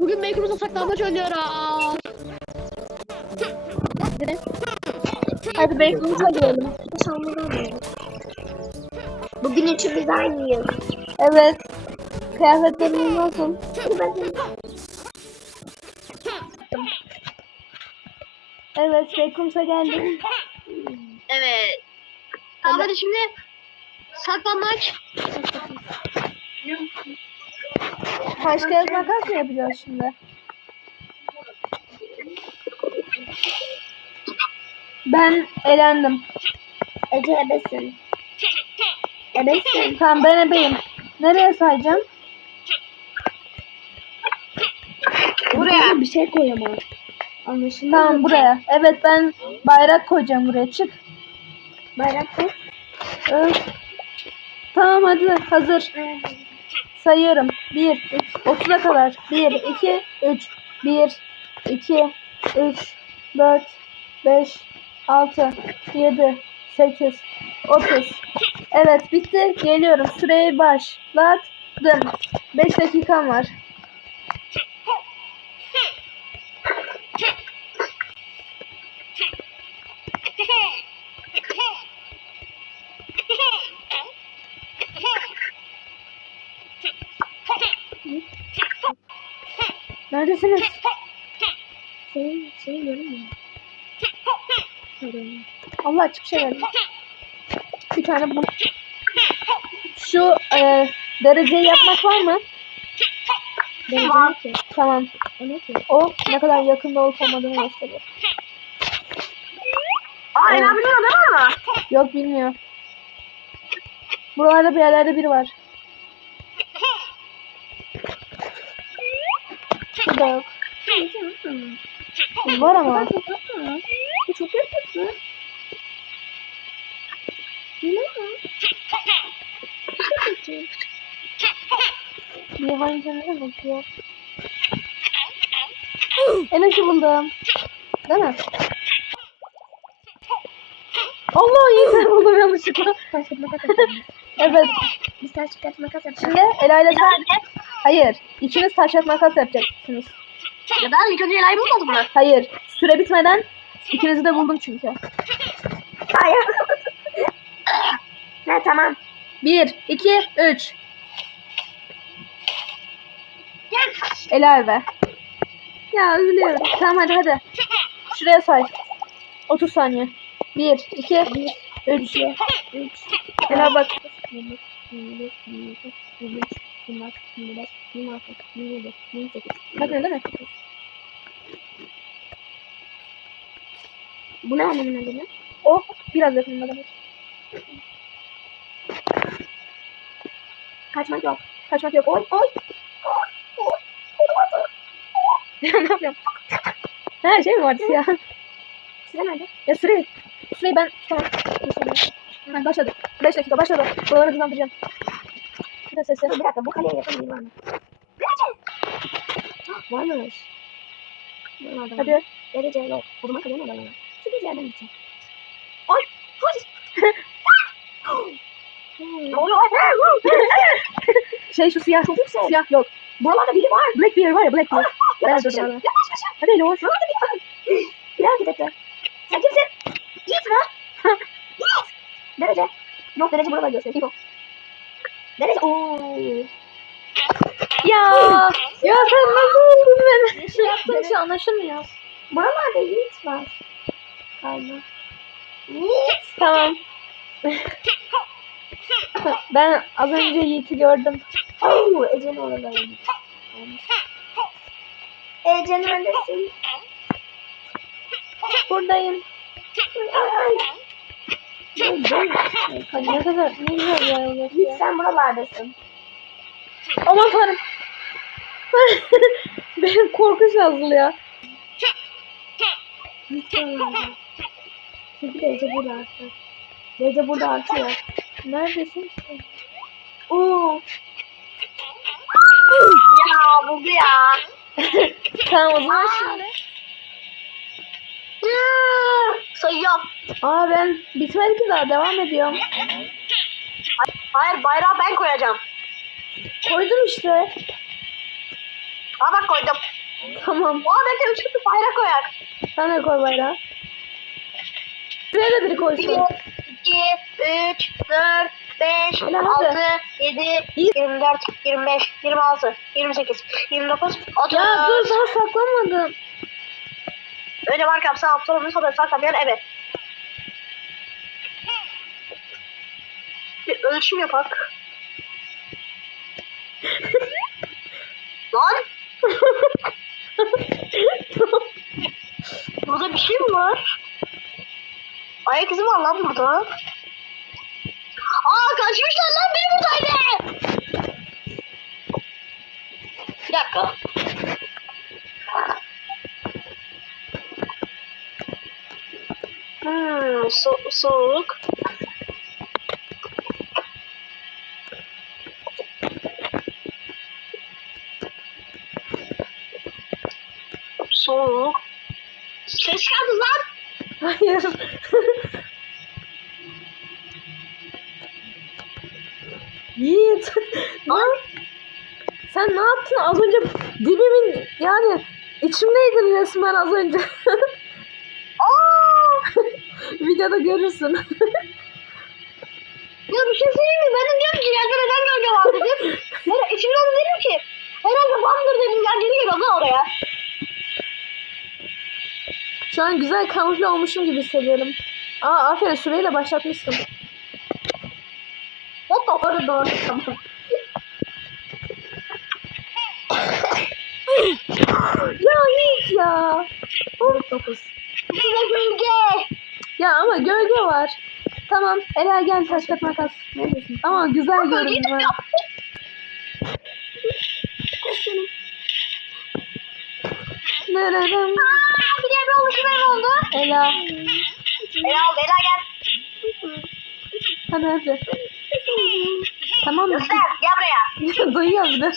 Bugün Baker'ımıza saklambaç oynuyoruz. Hadi Baker'ımıza girelim. Bugün üçümüz aynıyız. Evet. Kıyafetlerimiz nasıl? Evet, Baker'ımıza geldik. Evet. Tamam hadi şimdi saklambaç. Taş kağıt makas mı yapacağız şimdi? Ben elendim. Ece ebesin. Ebesin. Tamam ben ebeyim. Nereye sayacağım? Buraya bir şey koy ama. Anlaşıldı Tamam buraya. Evet ben bayrak koyacağım buraya. Çık. Bayrak koy. Evet. Tamam hadi hazır. Sayıyorum. 1, 30'a kadar. 1, 2, 3. 1, 2, 3, 4, 5, 6, 7, 8, 30. Evet bitti. Geliyorum. Süreyi başlattım. 5 dakikam var. Açık şey verdi. Bir tane bu. Şu e, dereceyi yapmak var mı? Var ki. Tamam. O ne ki? O ne kadar yakında olup olmadığını gösteriyor. Aa. Eren biliyor değil mi? Yok bilmiyor. Buralarda bir yerlerde biri var. Burada yok. Var ama. Bu çok yakınsın. Ne lan? Bir hangisine bakıyor? Enes'i buldum. Değil mi? Allah sen buldum yanlışlıkla. Taş kağıt makas yapalım. Evet. Biz taş kağıt makas yapacağız. Şimdi Ela ile sen... Hayır. İkiniz taş at makas yapacaksınız. Ya ben ilk önce Ela'yı bulmadım mı? Hayır. Süre bitmeden ikinizi de buldum çünkü. Hayır. Tamam. Bir, iki, üç. Ela be. Ya üzülüyorum. Tamam hadi hadi. Şuraya say. 30 saniye. Bir, iki, üç. Üç. Ela bak. Bak ne değil mi? Bu ne anlamına geliyor? O biraz yakınında demek. Kaçmak yok. Kaçmak yok. Oy oy. Ya ne yapıyorum? Ha şey mi vardı ya? Size nerede? Ya süre. Süreyi ben tamam. Ha, başladı. 5 dakika başladı. Buraları hızlandıracağım. Bir de sesleri. Bir dakika bu kaleye yakın değil? Ah, Varmış. Hadi. Derece yok. Zaman kaleye mi var? Şu bir yerden gideceğim. Ay! Hayır! Ne? Şey şu siyah. Yüksek. Siyah yok. Buralarda biri var. Blackbeard var ya Blackbeard. Yavaş hala. Yavaş yaşa. Hadi Eloy. Buralarda biri var. Bir hareket etti. Sen kimsin? Git mi? Git. Derece. Yok derece burada gösteriyor. Kim o? Derece. Ooo. Ya. Ya sen nasıl buldun beni? Şey yaptığın şey anlaşılmıyor. Buralarda Yiğit var. Galiba. Yiğit. Tamam. Ben az önce Yiğit'i gördüm. Oo, Ece'nin oraları. Ece neredesin? Buradayım. Ne kadar ne güzel orası Yiğit ya. sen buralardasın. Aman tanrım. Benim korkunç yazılı ya. Çünkü Ece burada artık. Ece burada artıyor. Neredesin? Oo. ya buldu ya. tamam o zaman şimdi. Sayıyorum. Aa ben bitmedi ki daha devam ediyorum. Hayır bayrağı ben koyacağım. Koydum işte. Aa bak koydum. Tamam. Aa belki üç kutu bayrak koyar. Sen de koy bayrağı. Şuraya da biri koysun. Bir, 3, 4, 5, Helal 6, 7, 24, 25, 26, 28, 29, 30. Ya dur ben saklamadım. Öyle var kapsa aptalımın sonra saklamayan evet. Bir ölçüm yapak. Lan! Burada bir şey mi var? Ayak izi var lan burada. Aa kaçmışlar lan biri buradaydı. Bir dakika. Hmm, so soğuk. Soğuk. Ses geldi lan. Hayır. Sen ne yaptın az önce dibimin yani içimdeydin resmen az önce. Videoda görürsün. Ya bir şey söyleyeyim mi? Ben de diyorum ki yerde neden gölge var dedim. Her, içimde onu dedim ki. Herhalde vandır dedim. Ya geri lan oraya. Şu an güzel kamufle olmuşum gibi hissediyorum. Aa aferin süreyi de başlatmışsın. Hop hop orada doğru tamam. Ya Yiğit ya. Of. 9. Size gölge. Ya ama gölge var. Tamam Ela gel taş kat makas. Ne diyorsun? Ama güzel görünüyor. Nereden? Aa, bir yerde oluşum ev oldu. Ela. Ela oldu. Ela gel. Hadi hadi. Tamam mı? Göster. Gel buraya. Duyuyor bir de.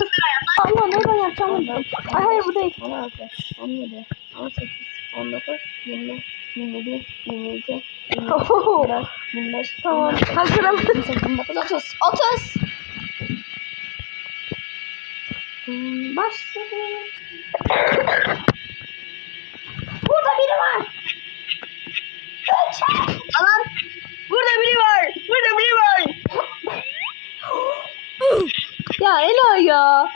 Allah nereden yapacağım bunu? Ay hayır bu değil. 16, 17, 18, 19, 20, 21, 22, 23, Oho. 24, 25, Tamam 26, hazırım. 28, 29, 30. 30. Hmm, Başladı. Burada biri var. Alan. Burada biri var. Burada biri var. Ya Ela. Ya.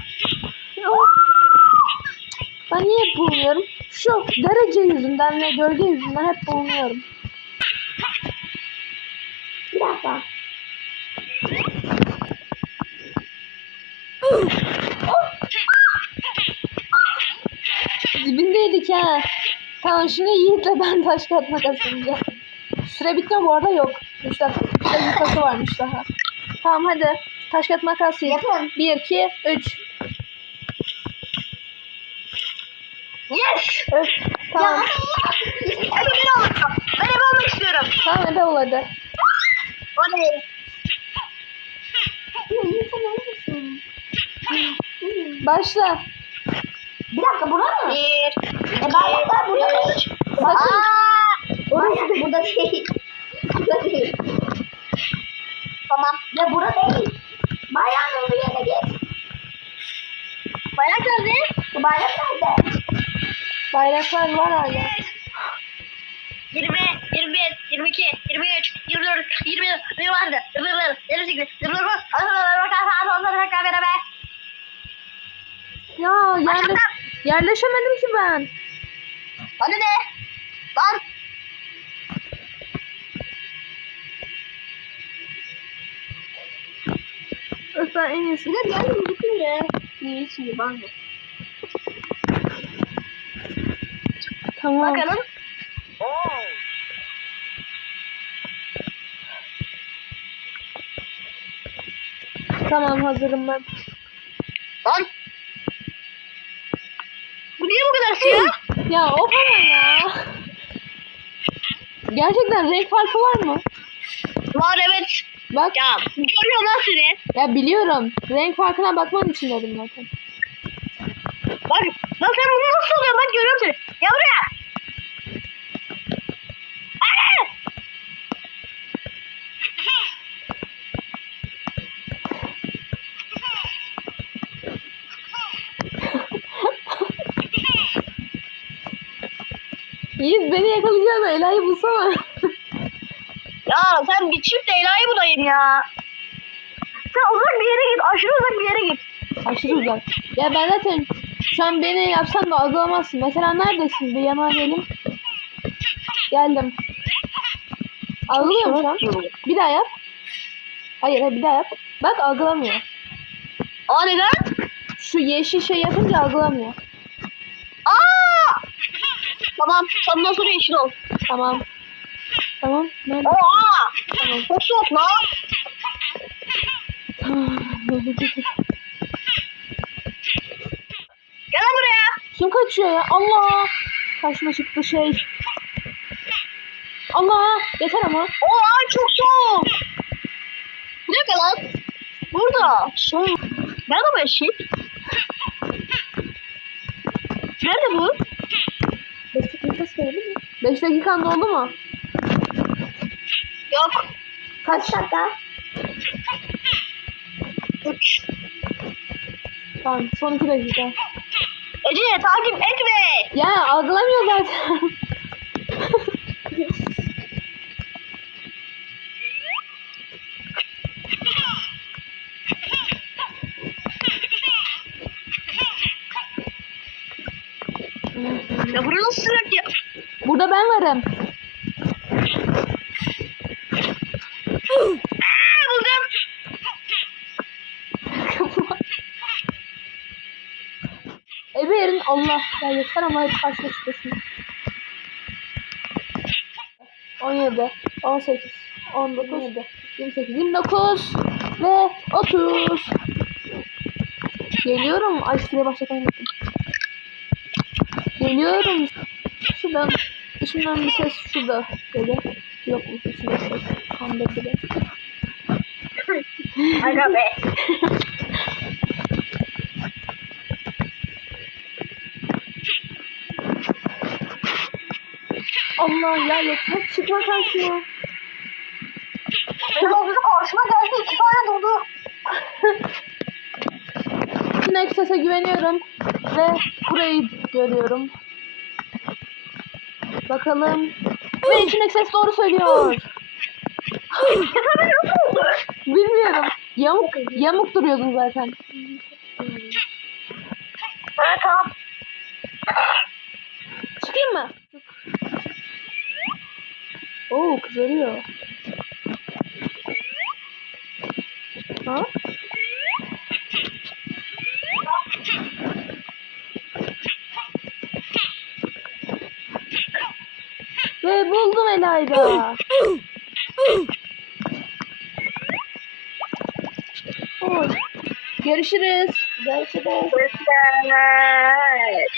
Ben niye hep bulunuyorum? Şu derece yüzünden ve gölge yüzünden hep bulunuyorum. Bir dakika. Dibindeydik ha. Tamam şimdi Yiğit'le ben taş kağıt makas yapacağım. Süre bitti mi bu arada yok. 3 dakika. 3 dakikası varmış daha. Tamam hadi. Taş kağıt makas Yiğit. Yapın. 1, 2, 3. Öf. Tamam. Ya. Ebe ben olacağım. Ben ebe olmak istiyorum. Tamam ebe ol hadi. O değil. Başla. Bir dakika burada mı? Bir. E bayraklar burada değil. Sakın. Aa. Bayrak burada değil. Burada değil. Tamam. Ya burada değil. Bayrağın olduğu yerine git. Bayrak nerede? Bu bayrak nerede? Bayraklar var hala. 20, 21, 22, 23, 24, 20, 26, 27, 28, 29, 30, Ya yerle yerleşemedim ki ben. Hadi de. Lan. Öf ben en iyisi. Bir de geldim bütün de. İyi şimdi ben de. Tamam. Bakalım. Tamam hazırım ben. Lan. Bu niye bu kadar siyah? Ya o ne ya? Gerçekten renk farkı var mı? Var evet. Bak Ya görüyor lan seni. ya biliyorum. Renk farkına bakman için dedim zaten. Bak. Lan sen bunu nasıl oluyor? Bak görüyorum seni. Gel buraya. Yiğit beni yakalayacağına Ela'yı bulsana. Ya sen bir çift Leyla'yı bulayım ya. Sen uzak bir yere git. Aşırı uzak bir yere git. Aşırı uzak. Ya ben zaten şu an beni yapsan da algılamazsın. Mesela neredesin? Bir yana gelin. Geldim. Algılıyor mu şu an? Bir daha yap. Hayır hayır bir daha yap. Bak algılamıyor. Aa neden? Şu yeşil şey yapınca algılamıyor. Tamam. Sondan sonra yeşil ol. Tamam. Tamam. Nerede? Oha! Tamam. Çok soğuk lan. Gel lan buraya. Kim kaçıyor ya? Allah! Karşıma çıktı şey. Allah! Yeter ama. Oha çok soğuk. Dakika lan. Burada. Soğuk. Nerede bu eşik? Nerede bu? 5 dakikan doldu mu? Yok. Kaç dakika? Üç. Tamam son 2 dakika. Ece takip etme. Ya algılamıyor zaten. Buldum. Eberin Allah. Ya yeter ama hep karşıma çıkıyorsun. 17, 18, 19, 28, 29 ve 30. Geliyorum. Ay şuraya başlamayı unuttum. Geliyorum. Şuradan. Dışından bir ses şurada. Böyle. Yokmuş içinde ses. Tam bekle. Aga be. Allah ya yeter. Çıkma karşıma. Oldu karşıma geldi. iki tane. Şimdi sese güveniyorum. Ve burayı görüyorum. Bakalım. Ve içindeki ses doğru söylüyor. Bilmiyorum. Yamuk, yamuk duruyordun zaten. Evet tamam. Çıkayım mı? Oo kızarıyor. Ha? Oy. Görüşürüz. Görüşürüz. Evet.